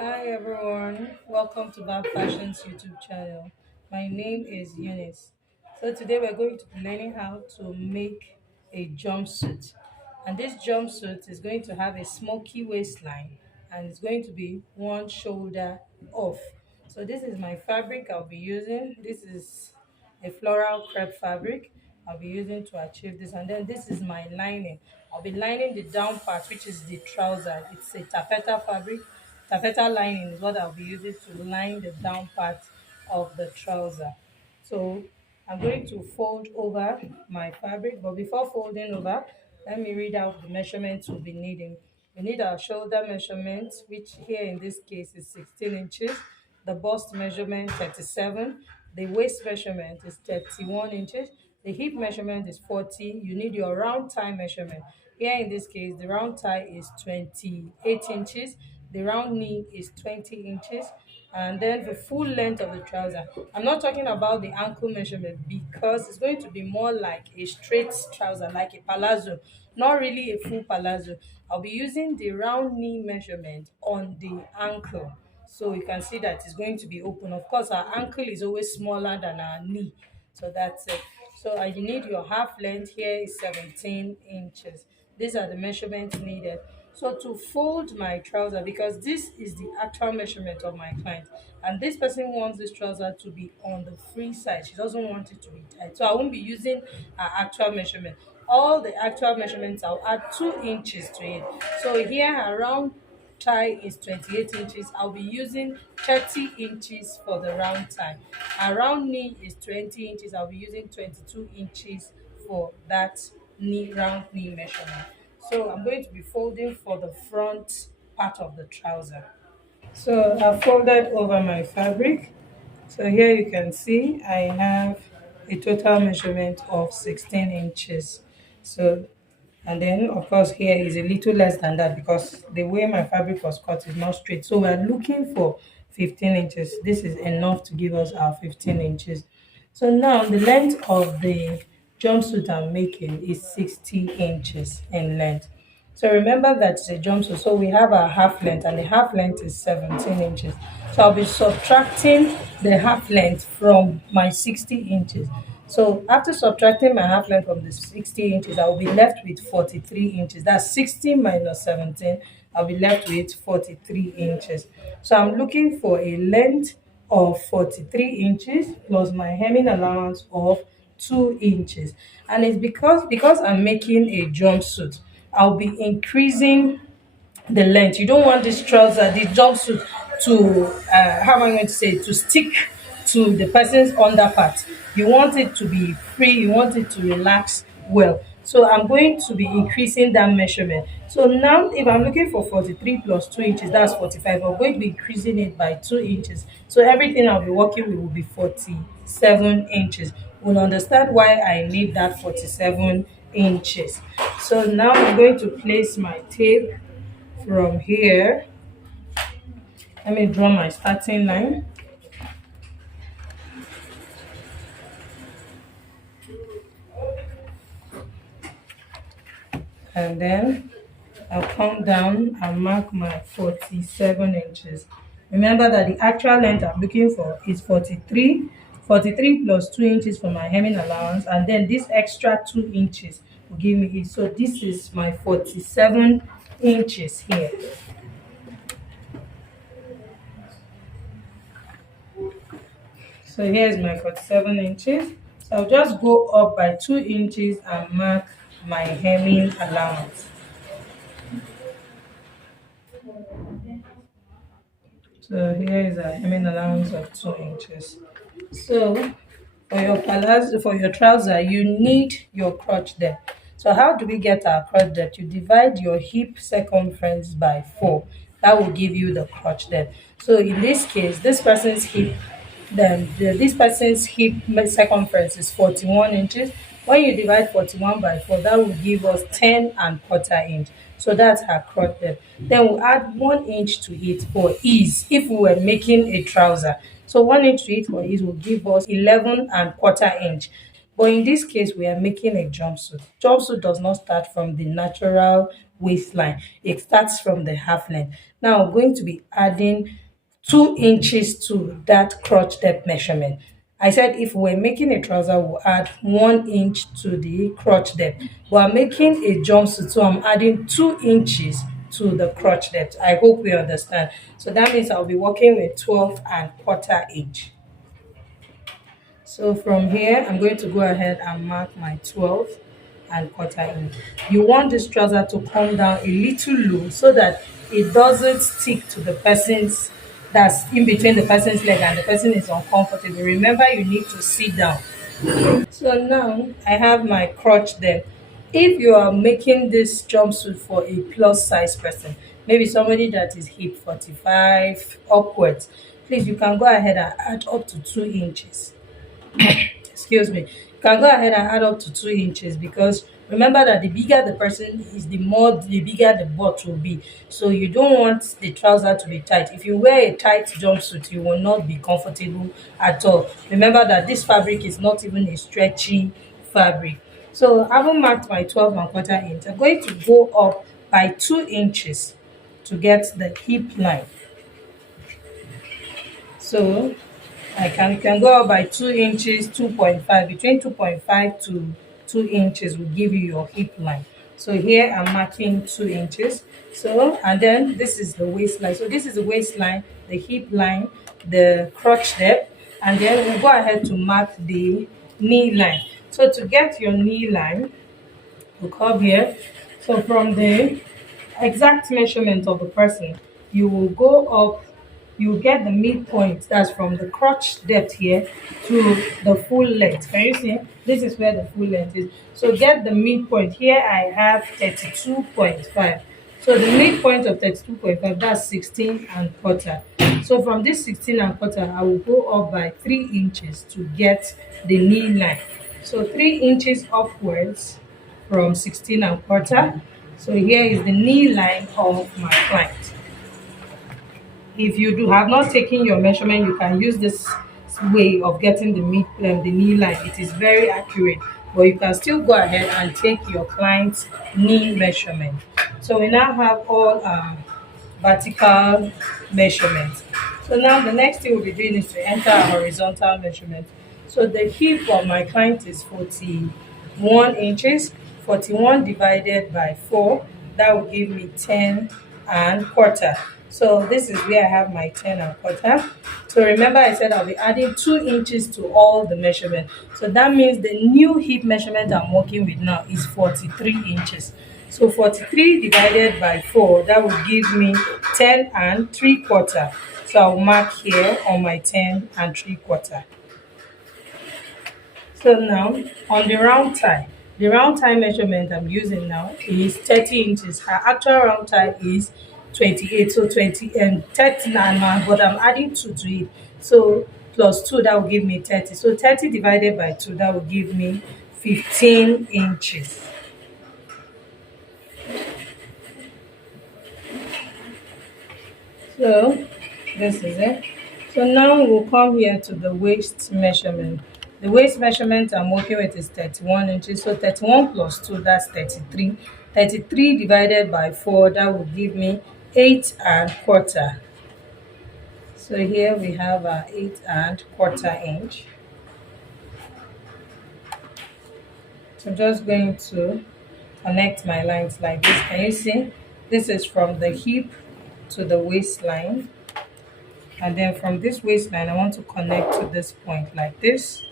Hi everyone, welcome to Bad Fashion's YouTube channel. My name is Eunice. So today we're going to be learning how to make a jumpsuit. And this jumpsuit is going to have a smoky waistline and it's going to be one shoulder off. So this is my fabric I'll be using. This is a floral crepe fabric I'll be using to achieve this. And then this is my lining. I'll be lining the down part, which is the trouser. It's a taffeta fabric. Taffeta lining is what I'll be using to line the down part of the trouser. So I'm going to fold over my fabric, but before folding over, let me read out the measurements we'll be needing. We need our shoulder measurement, which here in this case is 16 inches, the bust measurement 37, the waist measurement is 31 inches, the hip measurement is 40. You need your round thigh measurement. Here in this case, the round thigh is 28 inches, the round knee is 20 inches, and then the full length of the trouser. I'm not talking about the ankle measurement because it's going to be more like a straight trouser, like a palazzo, not really a full palazzo. I'll be using the round knee measurement on the ankle. So you can see that it's going to be open. Of course, our ankle is always smaller than our knee. So that's it. So you need your half length. Here is 17 inches. These are the measurements needed. So to fold my trouser, because this is the actual measurement of my client, and this person wants this trouser to be on the free side. She doesn't want it to be tight. So I won't be using her actual measurement. All the actual measurements, I'll add 2 inches to it. So here around thigh is 28 inches. I'll be using 30 inches for the round thigh. Around knee is 20 inches. I'll be using 22 inches for that knee round knee measurement. So I'm going to be folding for the front part of the trouser. So I folded over my fabric. So here you can see I have a total measurement of 16 inches. So, and then of course here is a little less than that because the way my fabric was cut is not straight. So we're looking for 15 inches. This is enough to give us our 15 inches. So now the length of the jumpsuit I'm making is 60 inches in length. So remember that it's a jumpsuit. So we have our half length and the half length is 17 inches. So I'll be subtracting the half length from my 60 inches. So after subtracting my half length from the 60 inches, I will be left with 43 inches. That's 60 minus 17. I'll be left with 43 inches. So I'm looking for a length of 43 inches plus my hemming allowance of 2 inches. And it's because I'm making a jumpsuit, I'll be increasing the length. You don't want this trouser, the jumpsuit to how am I going to say, to stick to the person's underpart. You want it to be free, you want it to relax well. So I'm going to be increasing that measurement. So now if I'm looking for 43 plus 2 inches, that's 45. I'm going to be increasing it by 2 inches. So everything I'll be working with will be 47 inches. We'll understand why I need that 47 inches. So now I'm going to place my tape from here. Let me draw my starting line. And then I'll come down and mark my 47 inches. Remember that the actual length I'm looking for is 43. 43 plus 2 inches for my hemming allowance, and then this extra 2 inches will give me it. So this is my 47 inches here. So here's my 47 inches. So I'll just go up by 2 inches and mark my hemming allowance. So here is a hemming allowance of 2 inches. So for your palazzo, for your trouser, you need your crotch depth. So how do we get our crotch depth? You divide your hip circumference by 4. That will give you the crotch depth. So in this case, this person's hip circumference is 41 inches. When you divide 41 by 4, that will give us 10 and quarter inch. So that's her crotch depth. Then we'll add 1 inch to it for ease if we were making a trouser. So 1 inch to it for ease will give us 11 and quarter inch. But in this case, we are making a jumpsuit. Jumpsuit does not start from the natural waistline. It starts from the half length. Now I'm going to be adding 2 inches to that crotch depth measurement. I said if we're making a trouser, we'll add 1 inch to the crotch depth. But I'm making a jumpsuit, so I'm adding 2 inches to the crotch depth. I hope we understand. So that means I'll be working with 12 and 1/4 inch. So from here, I'm going to go ahead and mark my 12 and 1/4 inch. You want this trouser to come down a little low so that it doesn't stick to the person's, that's in between the person's leg and the person is uncomfortable. Remember, you need to sit down. So now I have my crotch there. If you are making this jumpsuit for a plus size person, maybe somebody that is hip 45 upwards, please you can go ahead and add up to 2 inches. Excuse me, you can go ahead and add up to 2 inches, because remember that the bigger the person is, the bigger the butt will be. So you don't want the trouser to be tight. If you wear a tight jumpsuit, you will not be comfortable at all. Remember that this fabric is not even a stretchy fabric. So having marked my 12 and 1/4 inch, I'm going to go up by 2 inches to get the hip line. So I can go up by 2 inches, 2.5, between 2.5 to 2 inches will give you your hip line. So here I'm marking 2 inches. So, and then this is the waistline. So this is the waistline, the hip line, the crotch depth, and then we'll go ahead to mark the knee line. So to get your knee line, we'll come here. So from the exact measurement of the person, you will go up, you get the midpoint, that's from the crotch depth here to the full length. Can you see? This is where the full length is. So get the midpoint. Here I have 32.5. So the midpoint of 32.5, that's 16 and 1/4. So from this 16 and 1/4, I will go up by 3 inches to get the knee line. So 3 inches upwards from 16 and 1/4. So here is the knee line of my client. If you do have not taken your measurement, you can use this way of getting the knee line. It is very accurate, but you can still go ahead and take your client's knee measurement. So we now have all vertical measurements. So now the next thing we'll be doing is to enter our horizontal measurement. So the hip of my client is 41 inches. 41 divided by 4, that will give me 10 and 1/4. So this is where I have my 10 and 1/4. So remember I said I'll be adding 2 inches to all the measurement. So that means the new hip measurement I'm working with now is 43 inches. So 43 divided by 4, that will give me 10 and 3/4. So I'll mark here on my 10 and 3/4. So now on the round tie measurement I'm using now is 30 inches. Her actual round tie is 28. So 20 and 30 now, but I'm adding 2 to it. So plus 2, that will give me 30. So 30 divided by 2, that will give me 15 inches. So this is it. So now we'll come here to the waist measurement. The waist measurement I'm working with is 31 inches. So 31 plus 2, that's 33. 33 divided by 4, that will give me 8 and 1/4. So here we have our 8 and 1/4 inch. So I'm just going to connect my lines like this. Can you see? This is from the hip to the waistline. And then from this waistline, I want to connect to this point like this.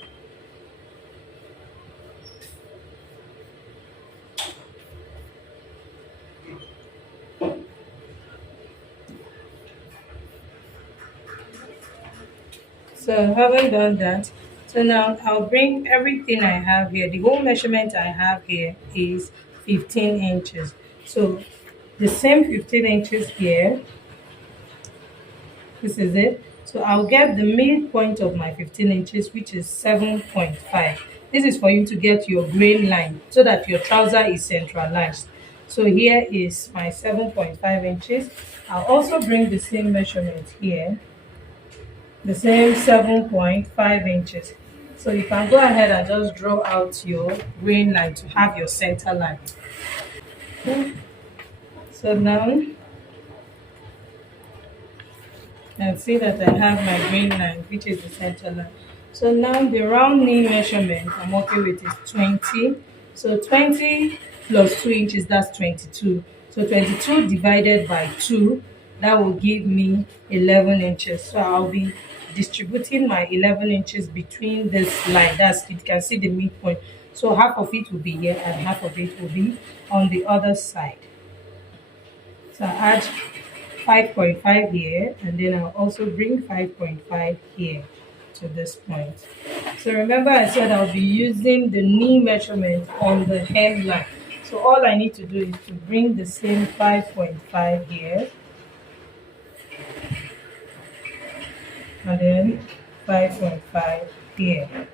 So having done that, so now I'll bring everything I have here. The whole measurement I have here is 15 inches. So the same 15 inches here, this is it. So I'll get the midpoint of my 15 inches, which is 7.5. This is for you to get your grain line so that your trouser is centralized. So here is my 7.5 inches. I'll also bring the same measurement here, the same 7.5 inches. So you can go ahead and just draw out your grain line to have your center line. So now and see that I have my green line, which is the center line. So now the round knee measurement I'm working with is 20. So 20 plus 2 inches, that's 22. So 22 divided by 2, that will give me 11 inches. So I'll be distributing my 11 inches between this line. That's, you can see the midpoint. So half of it will be here and half of it will be on the other side. So I add 5.5 here, and then I'll also bring 5.5 here to this point. So remember I said I'll be using the knee measurement on the hemline. So all I need to do is to bring the same 5.5 here, and then 5.5 here.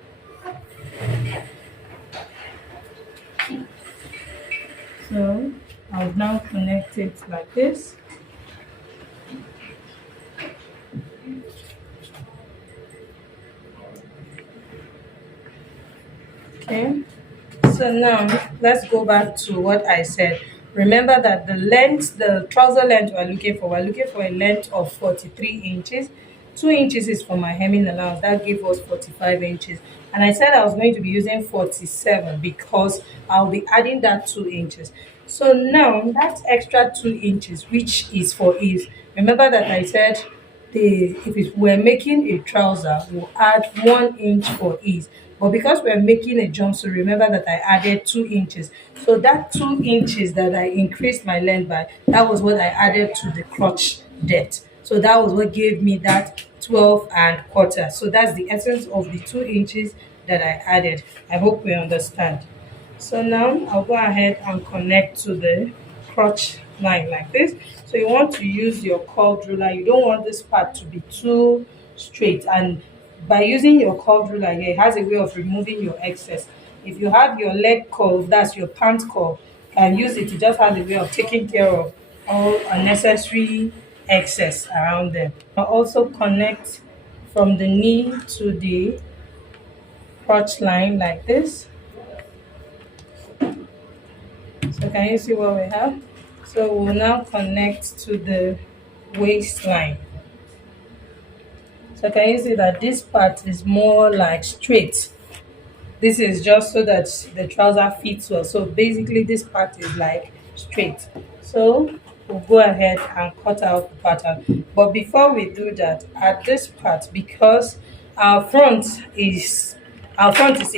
So I'll now connect it like this. Okay. So now let's go back to what I said. Remember that the length, the trouser length we're looking for a length of 43 inches. 2 inches is for my hemming allowance. That gave us 45 inches. And I said I was going to be using 47 because I'll be adding that 2 inches. So now that extra 2 inches, which is for ease. Remember that I said we're making a trouser, we'll add 1 inch for ease. But because we're making a jumpsuit, remember that I added 2 inches. So that 2 inches that I increased my length by, that was what I added to the crotch depth. So that was what gave me that 12 and quarter. So that's the essence of the 2 inches that I added. I hope we understand. So now I'll go ahead and connect to the crotch line like this. So you want to use your curved ruler. You don't want this part to be too straight, and by using your curved ruler here, it has a way of removing your excess. If you have your leg curve, that's your pant curve, you can use it. It just has a way of taking care of all unnecessary excess around them. I'll also connect from the knee to the crotch line like this. So can you see what we have? So we'll now connect to the waistline. So can you see that this part is more like straight? This is just so that the trouser fits well. So basically this part is like straight. So we'll go ahead and cut out the pattern. But before we do that, at this part, because our front is a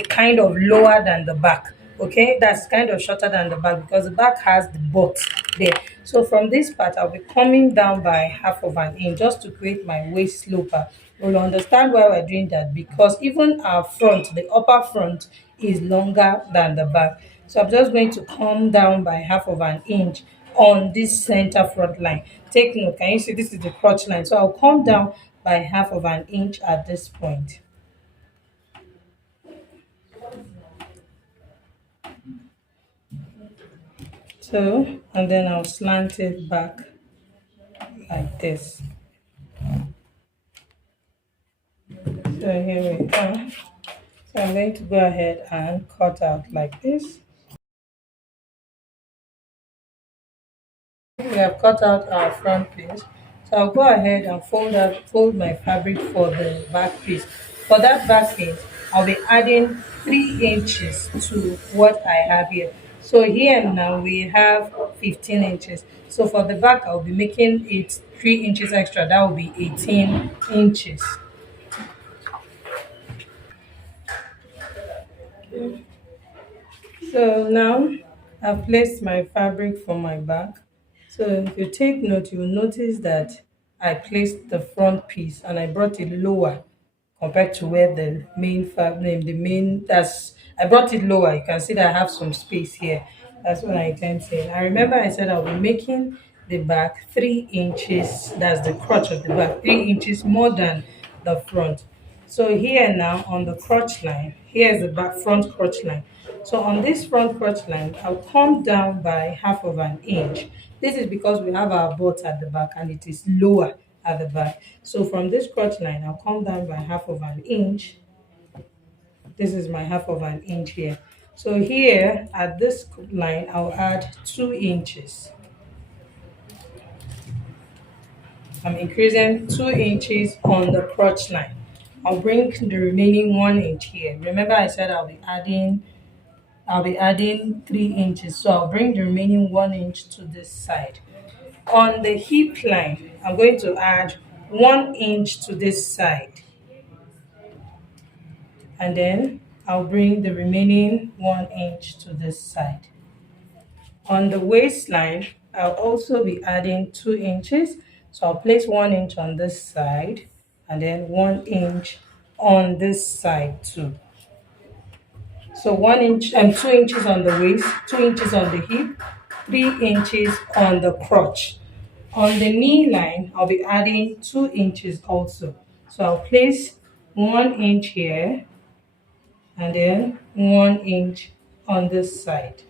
kind of lower than the back. Okay, that's kind of shorter than the back because the back has the butt there. So from this part, I'll be coming down by half of an inch just to create my waist sloper. You'll understand why we're doing that, because even our front, the upper front, is longer than the back. So I'm just going to come down by half of an inch on this center front line. Take note, can you see this is the crotch line? So I'll come down by half of an inch at this point. So, and then I'll slant it back like this. So here we go. So I'm going to go ahead and cut out like this. We have cut out our front piece. So I'll go ahead and fold my fabric for the back piece. For that back piece, I'll be adding 3 inches to what I have here. So here now we have 15 inches. So for the back, I'll be making it 3 inches extra. That will be 18 inches. So now I've placed my fabric for my back. So if you take note, you will notice that I placed the front piece and I brought it lower compared to where the main fabric, the main, that's, I brought it lower. You can see that I have some space here. That's what I intend saying. I remember I said I'll be making the back 3 inches, that's the crotch of the back, 3 inches more than the front. So here now on the crotch line, here is the back front crotch line. So on this front crotch line, I'll come down by half of an inch. This is because we have our butt at the back and it is lower at the back. So from this crotch line, I'll come down by half of an inch. This is my half of an inch here. So here at this line, I'll add 2 inches. I'm increasing 2 inches on the crotch line. I'll bring the remaining 1 inch here. Remember I said I'll be adding 3 inches, so I'll bring the remaining 1 inch to this side. On the hip line, I'm going to add 1 inch to this side, and then I'll bring the remaining 1 inch to this side. On the waistline, I'll also be adding 2 inches, so I'll place 1 inch on this side and then 1 inch on this side too. So 1 inch and 2 inches on the waist, 2 inches on the hip, 3 inches on the crotch. On the knee line, I'll be adding 2 inches also. So I'll place 1 inch here and then 1 inch on this side.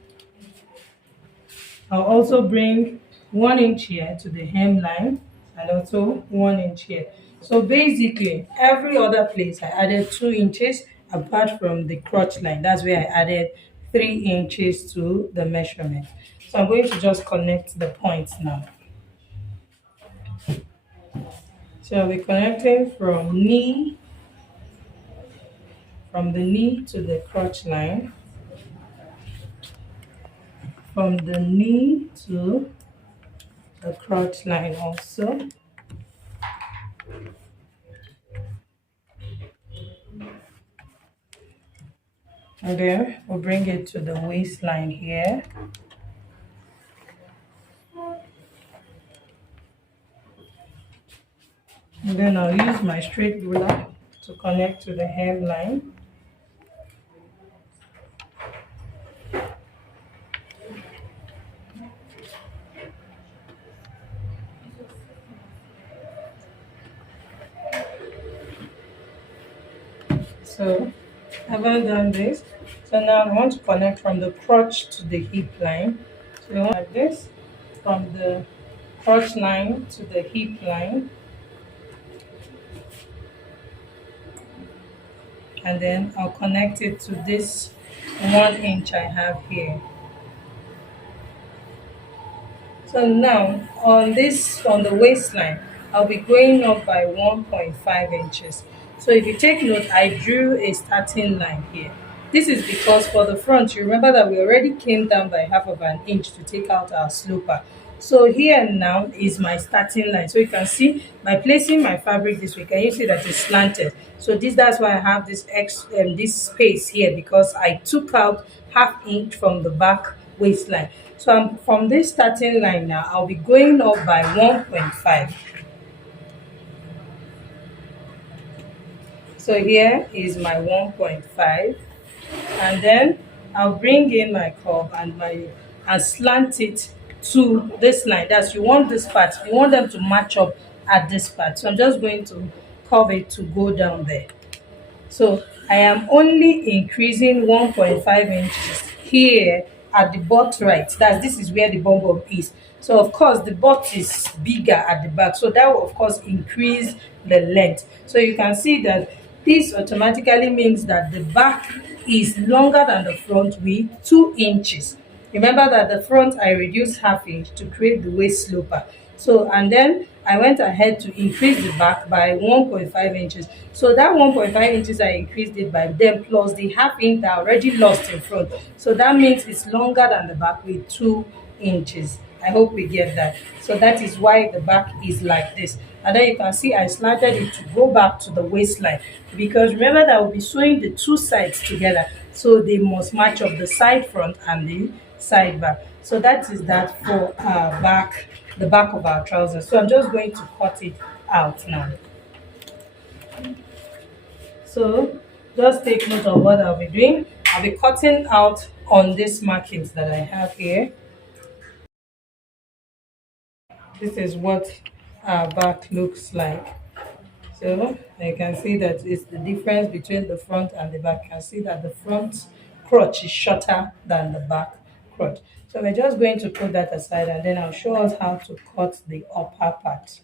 I'll also bring 1 inch here to the hemline and also 1 inch here. So basically, every other place I added 2 inches apart from the crotch line. That's where I added 3 inches to the measurement. So I'm going to just connect the points now. So I'll be connecting from the knee to the crotch line, from the knee to the crotch line also. And then we'll bring it to the waistline here. And then I'll use my straight ruler to connect to the hemline. So having done this, so now I want to connect from the crotch to the hip line. So I want like this, from the crotch line to the hip line, and then I'll connect it to this 1 inch I have here. So now on the waistline, I'll be going up by 1.5 inches. So if you take note, I drew a starting line here. This is because for the front, you remember that we already came down by half of an inch to take out our sloper. So here now is my starting line. So you can see by placing my fabric this way, can you see that it's slanted? So that's why I have this space here, because I took out half inch from the back waistline. So from this starting line now, I'll be going up by 1.5. So here is my 1.5, and then I'll bring in my curve and slant it to this line. That's, you want this part, you want them to match up at this part. So I'm just going to curve it to go down there. So I am only increasing 1.5 inches here at the butt right. This is where the bum bum is. So of course the butt is bigger at the back. So that will of course increase the length. So you can see that this automatically means that the back is longer than the front with 2 inches. Remember that the front I reduced half inch to create the waist sloper. So, and then I went ahead to increase the back by 1.5 inches. So that 1.5 inches I increased it by, then plus the half inch that I already lost in front. So that means it's longer than the back with 2 inches. I hope we get that. So that is why the back is like this. And then you can see I slanted it to go back to the waistline, because remember that we'll be sewing the two sides together, so they must match up, the side front and the side back. So that is that for our back, the back of our trousers. So I'm just going to cut it out now. So just take note of what I'll be doing. I'll be cutting out on these markings that I have here. This is what our back looks like. So you can see that it's the difference between the front and the back. You can see that the front crotch is shorter than the back crotch. So we're just going to put that aside, and then I'll show us how to cut the upper part.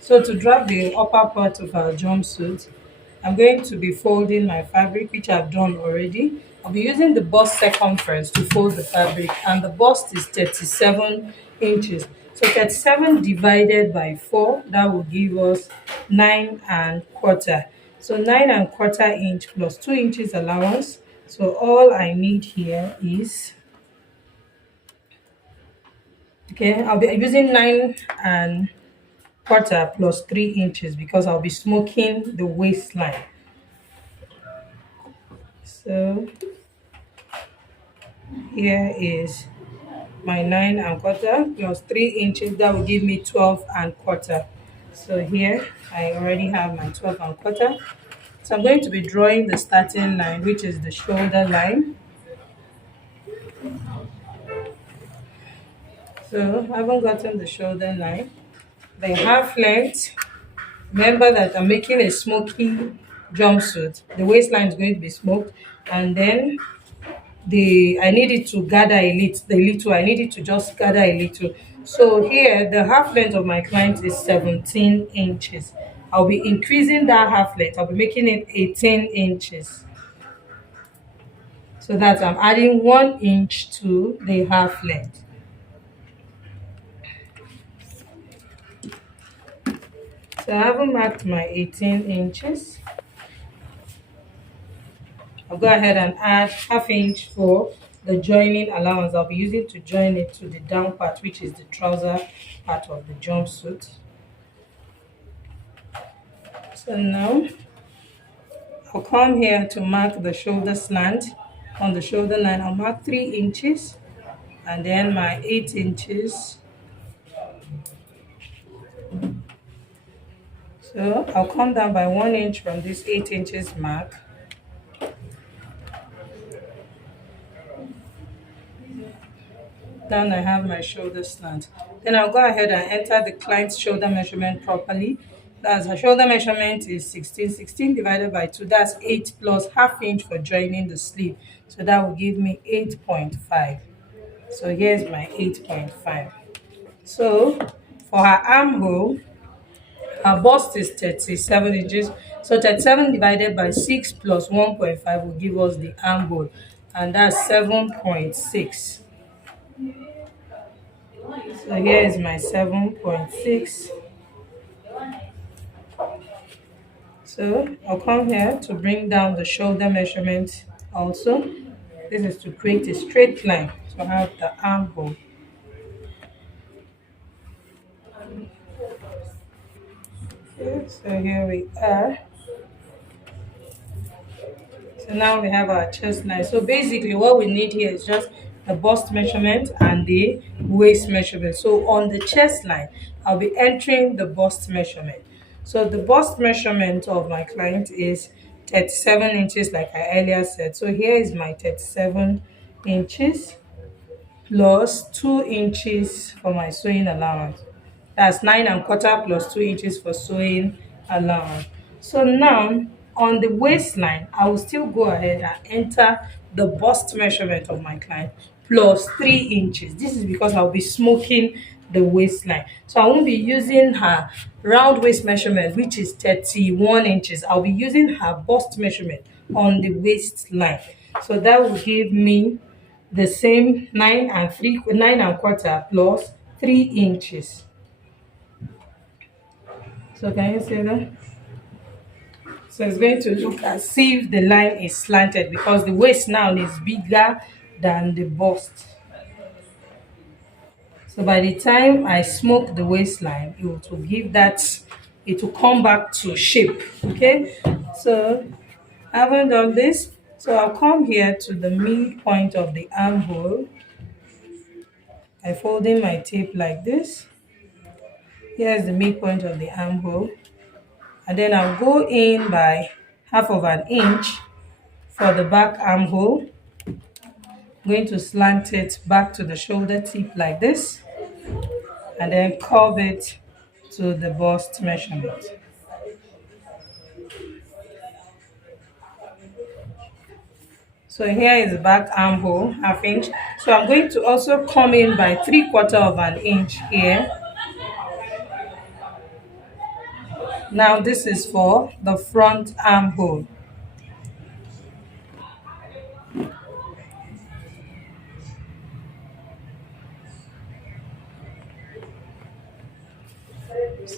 So to drop the upper part of our jumpsuit, I'm going to be folding my fabric, which I've done already. I'll be using the bust circumference to fold the fabric, and the bust is 37 inches. So So 37 divided by 4, that will give us 9 1/4. So 9 1/4 inch plus 2 inches allowance. So all I need here is, okay, I'll be using 9 1/4 plus 3 inches because I'll be smoking the waistline. So here is my 9 1/4 plus 3 inches, that will give me 12 1/4. So here I already have my 12 1/4. So I'm going to be drawing the starting line, which is the shoulder line. So I haven't gotten the shoulder line. The half length, remember that I'm making a smoky jumpsuit. The waistline is going to be smoked, and then the I need it to gather a little. I need it to just gather a little. So here the half length of my client is 17 inches. I'll be increasing that half length. I'll be making it 18 inches. So that I'm adding 1 inch to the half length. So I haven't marked my 18 inches. I'll go ahead and add ½ inch for the joining allowance. I'll be using to join it to the down part, which is the trouser part of the jumpsuit. So now I'll come here to mark the shoulder slant. On the shoulder line, I'll mark 3 inches and then my 8 inches. So I'll come down by 1 inch from this 8 inches mark. Then I have my shoulder slant. Then I'll go ahead and enter the client's shoulder measurement properly. That's her shoulder measurement is 16 divided by 2. That's 8 plus ½ inch for joining the sleeve. So that will give me 8.5. So here's my 8.5. So for her armhole, her bust is 37 inches. So 37 divided by 6 plus 1.5 will give us the armhole. And that's 7.6. So here is my 7.6. So I'll come here to bring down the shoulder measurement also. This is to create a straight line to have the armhole. Okay, so here we are. So now we have our chest line. So basically what we need here is just the bust measurement and the waist measurement. So on the chest line, I'll be entering the bust measurement. So the bust measurement of my client is 37 inches like I earlier said. So here is my 37 inches plus 2 inches for my sewing allowance. That's 9 1/4 plus 2 inches for sewing allowance. So now on the waistline, I will still go ahead and enter the bust measurement of my client plus 3 inches. This is because I'll be smoking the waistline. So I won't be using her round waist measurement, which is 31 inches. I'll be using her bust measurement on the waistline. So that will give me the same 9 1/4 plus 3 inches. So can you see that? So it's going to look as if the line is slanted because the waist now is bigger than the bust. So by the time I smoke the waistline, it will give that, it will come back to shape. Okay, so I haven't done this. So I'll come here to the midpoint of the armhole. I fold in my tape like this. Here's the midpoint of the armhole. And then I'll go in by ½ inch for the back armhole. I'm going to slant it back to the shoulder tip like this and then curve it to the bust measurement. So here is the back armhole, ½ inch. So I'm going to also come in by 3/4 inch here. Now this is for the front armhole.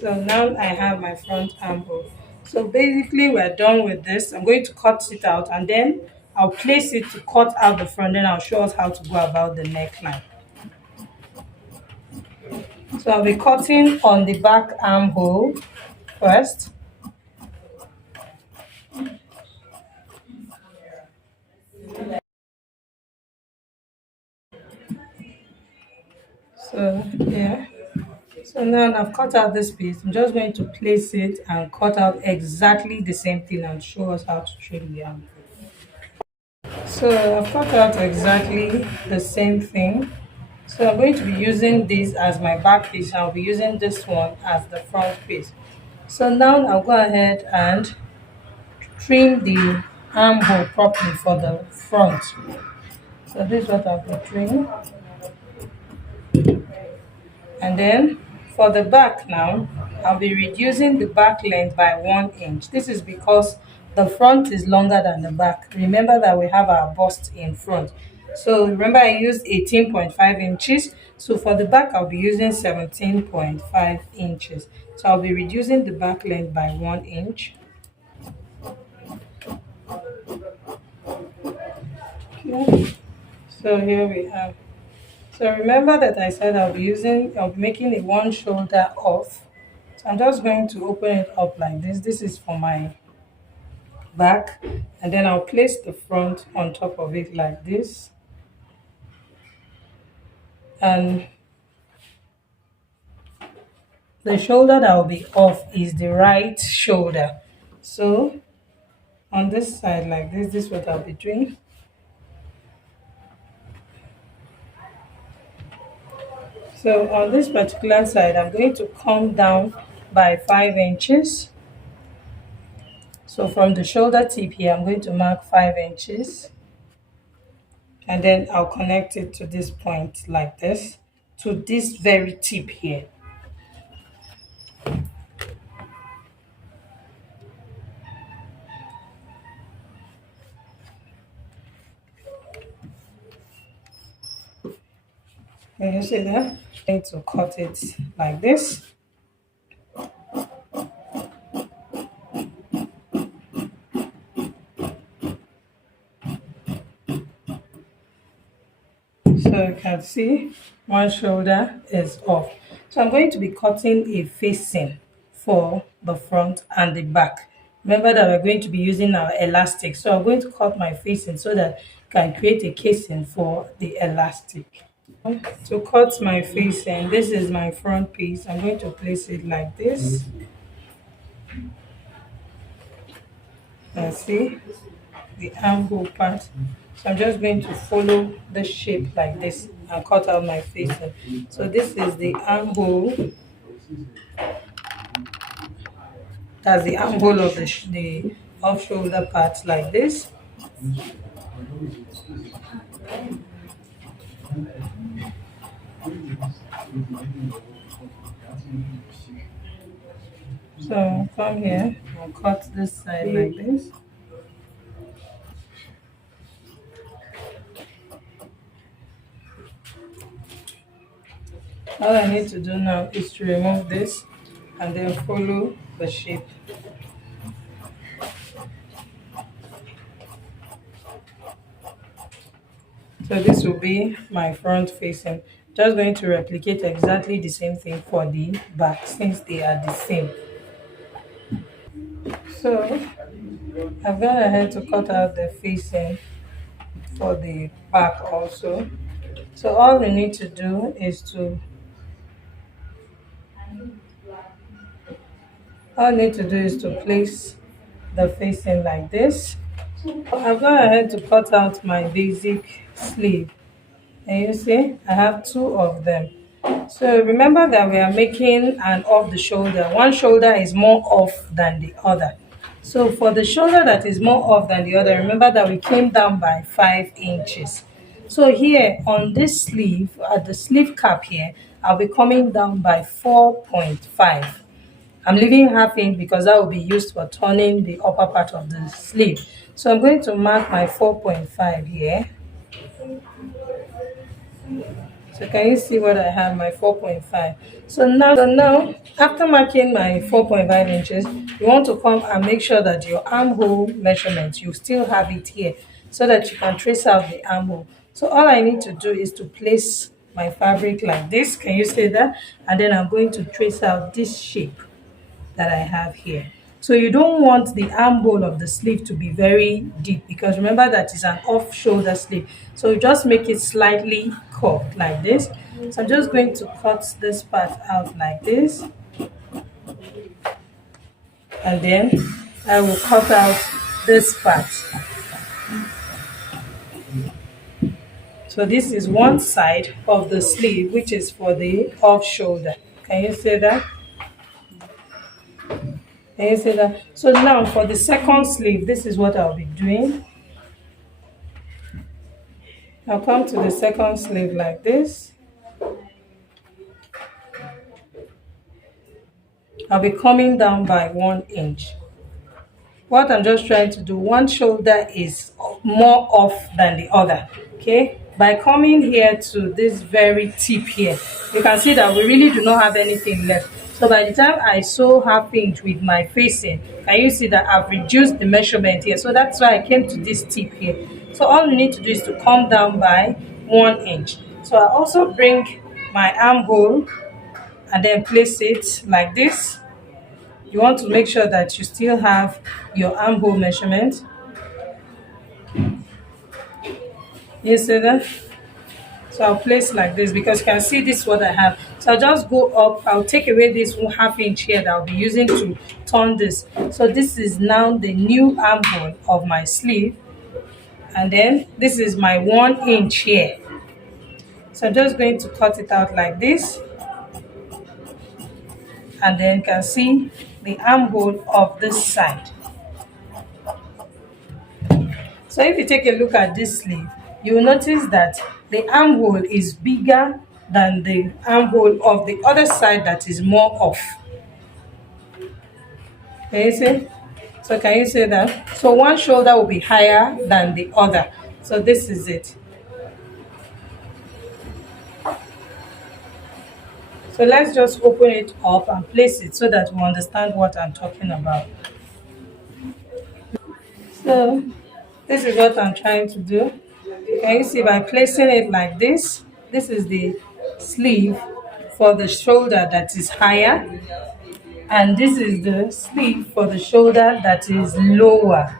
So now I have my front armhole. So basically we're done with this. I'm going to cut it out and then I'll place it to cut out the front. Then I'll show us how to go about the neckline. So I'll be cutting on the back armhole first. So yeah. So now I've cut out this piece. I'm just going to place it and cut out exactly the same thing and show us how to trim the armhole. So I've cut out exactly the same thing. So I'm going to be using this as my back piece. I'll be using this one as the front piece. So now I'll go ahead and trim the armhole properly for the front. So this is what I'll be trimming. And then for the back now, I'll be reducing the back length by 1 inch. This is because the front is longer than the back. Remember that we have our bust in front. So remember I used 18.5 inches. So for the back, I'll be using 17.5 inches. So I'll be reducing the back length by 1 inch. Okay. So here we have. So remember that I said I'll be making a one shoulder off. So I'm just going to open it up like this. This is for my back, and then I'll place the front on top of it like this. And the shoulder that will be off is the right shoulder. So on this side like this is what I'll be doing. So on this particular side, I'm going to come down by 5 inches. So from the shoulder tip here, I'm going to mark 5 inches. And then I'll connect it to this point like this, to this very tip here. Can you see that? I'm going to cut it like this. So you can see one shoulder is off. So I'm going to be cutting a facing for the front and the back. Remember that we're going to be using our elastic. So I'm going to cut my facing so that I can create a casing for the elastic. To cut my facing, this is my front piece. I'm going to place it like this. And see the armhole part. So I'm just going to follow the shape like this and cut out my facing. So this is the armhole. That's the armhole of the off shoulder part like this. So come here and cut this side like this. All I need to do now is to remove this and then follow the shape. So this will be my front facing. Just going to replicate exactly the same thing for the back since they are the same. So I've gone ahead to cut out the facing for the back also. So all we need to do is to place the facing like this. I've gone ahead to cut out my basic sleeve. And you see, I have two of them. So remember that we are making an off the shoulder. One shoulder is more off than the other. So for the shoulder that is more off than the other, remember that we came down by 5 inches. So here on this sleeve, at the sleeve cap here, I'll be coming down by 4.5. I'm leaving half inch because that will be used for turning the upper part of the sleeve. So I'm going to mark my 4.5 here. So can you see what I have? My 4.5. So now, after marking my 4.5 inches, you want to come and make sure that your armhole measurement, you still have it here so that you can trace out the armhole. So all I need to do is to place my fabric like this. Can you see that? And then I'm going to trace out this shape that I have here. So you don't want the armhole of the sleeve to be very deep because remember that it's an off shoulder sleeve. So you just make it slightly curved like this. So I'm just going to cut this part out like this, and then I will cut out this part. So this is one side of the sleeve which is for the off shoulder. Can you see that? Can you see that? So now for the second sleeve, this is what I'll be doing. I'll come to the second sleeve like this. I'll be coming down by 1 inch. What I'm just trying to do, one shoulder is more off than the other, okay? By coming here to this very tip here, you can see that we really do not have anything left. So by the time I sew half inch with my facing, can you see that I've reduced the measurement here? So that's why I came to this tip here. So all you need to do is to come down by 1 inch. So I also bring my armhole and then place it like this. You want to make sure that you still have your armhole measurement. You see that? So I'll place like this because you can see this is what I have. So I'll just go up, I'll take away this half inch here that I'll be using to turn this. So this is now the new armhole of my sleeve. And then this is my 1 inch here. So I'm just going to cut it out like this. And then you can see the armhole of this side. So if you take a look at this sleeve, you will notice that the armhole is bigger than the armhole of the other side that is more off. Can you see? So can you see that? So one shoulder will be higher than the other. So this is it. So let's just open it up and place it so that we understand what I'm talking about. So this is what I'm trying to do. Can you see by placing it like this? This is the sleeve for the shoulder that is higher, and this is the sleeve for the shoulder that is lower.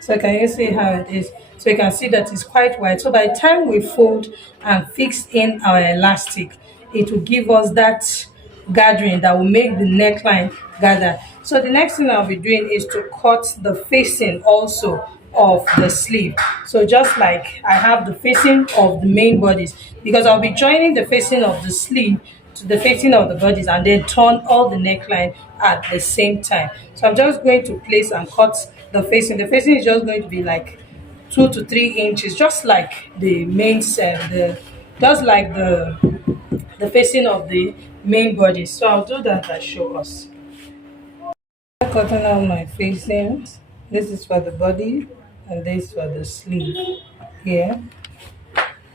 So can you see how it is? So you can see that it's quite wide. So by the time we fold and fix in our elastic, it will give us that gathering that will make the neckline gather. So the next thing I'll be doing is to cut the facing also of the sleeve. So just like I have the facing of the main bodies, because I'll be joining the facing of the sleeve to the facing of the bodies and then turn all the neckline at the same time. So I'm just going to place and cut the facing. The facing is just going to be like 2 to 3 inches, just like the main set, just like the facing of the main body. So I'll do that and show us. Cutting out my facings. This is for the body and this for the sleeve here.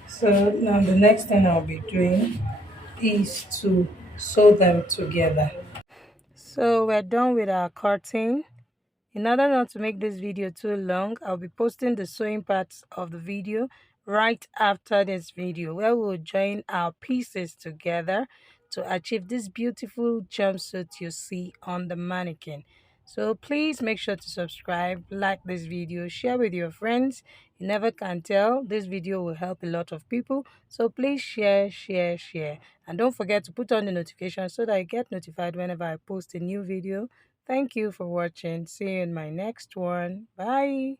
So now the next thing I'll be doing is to sew them together. So we're done with our cutting. In order not to make this video too long, I'll be posting the sewing parts of the video right after this video, where we'll join our pieces together to achieve this beautiful jumpsuit you see on the mannequin. So please make sure to subscribe, like this video, share with your friends. You never can tell, this video will help a lot of people. So please share, share, share. And don't forget to put on the notification so that I get notified whenever I post a new video. Thank you for watching. See you in my next one. Bye.